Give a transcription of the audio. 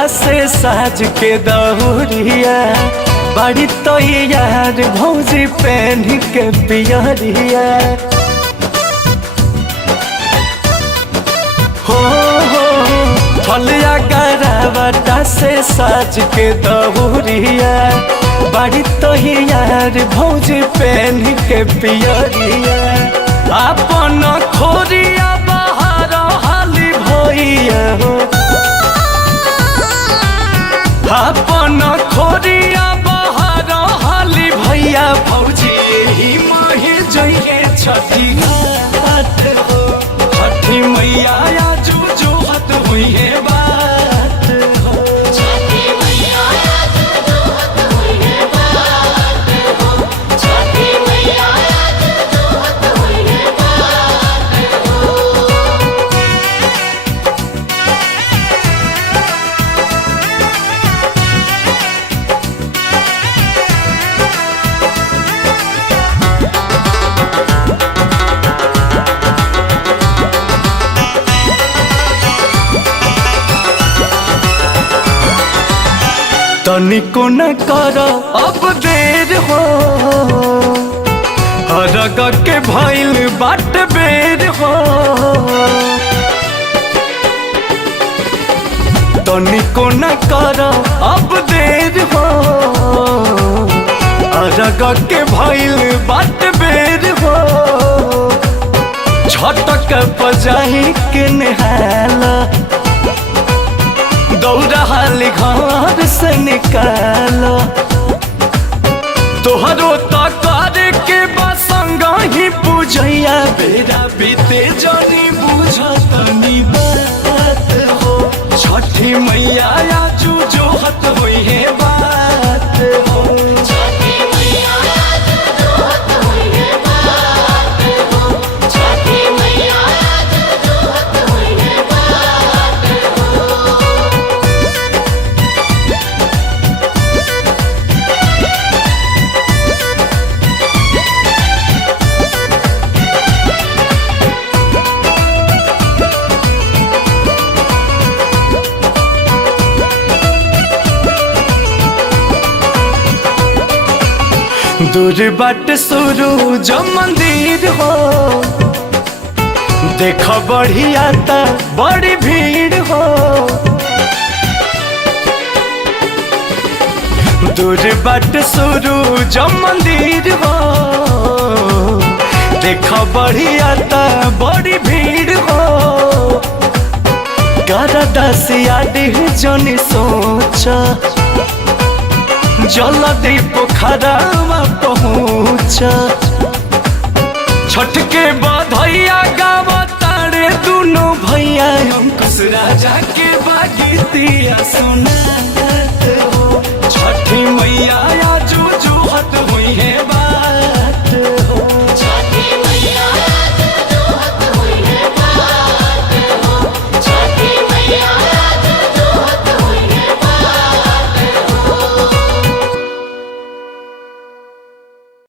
गरदा से साज के दहुरिया बड़ी तो यार भौजी पहन के पियरिया हो फलिया गरदा से साज के दहुरिया बड़ी तो यार भौजी पहन के पियरिया अपन खोरिया बाहर हाली भैया हो अपन खोरिया बाहर हाली भैया भौजी ही माहे जइए छठी घाट हो छठी मैया आजू जोहत हुई है बात हो छठी मैया आजू जोहत हुई है बात हो छठी मैया आजू जोहत हुई है बात हो। तनिको न कर अब देर हो हरग के भइल बाट बेर हो तनिको न कर अब देर हो हरग के भइल बाट बेर हो झटक बजाही के निहाला दौड़ा हाल घर से निकालो तोहरो तकर के बसंग ही पूजैया बेरा बीते जनी बुझतनी बात हो छठी मैया आजू जोहत हुई है बात हो छठी मैया आजू जोहत हुई है बात हो छठी मैया आजू जोहत हुई है बात हो। दूर बाट सूरज मंदिर हो देख बढ़िया ता बड़ी भीड़ हो दूर बाट सूरज मंदिर हो देख बढ़िया ता बड़ी भीड़ हो गरदासिया डिह जनी सोचा जल्दी पोखरावा पहुँच छठ के बधैया गावा तारे दोनों भैया अंकुश राजा के बागीतिया सुनात हो छठी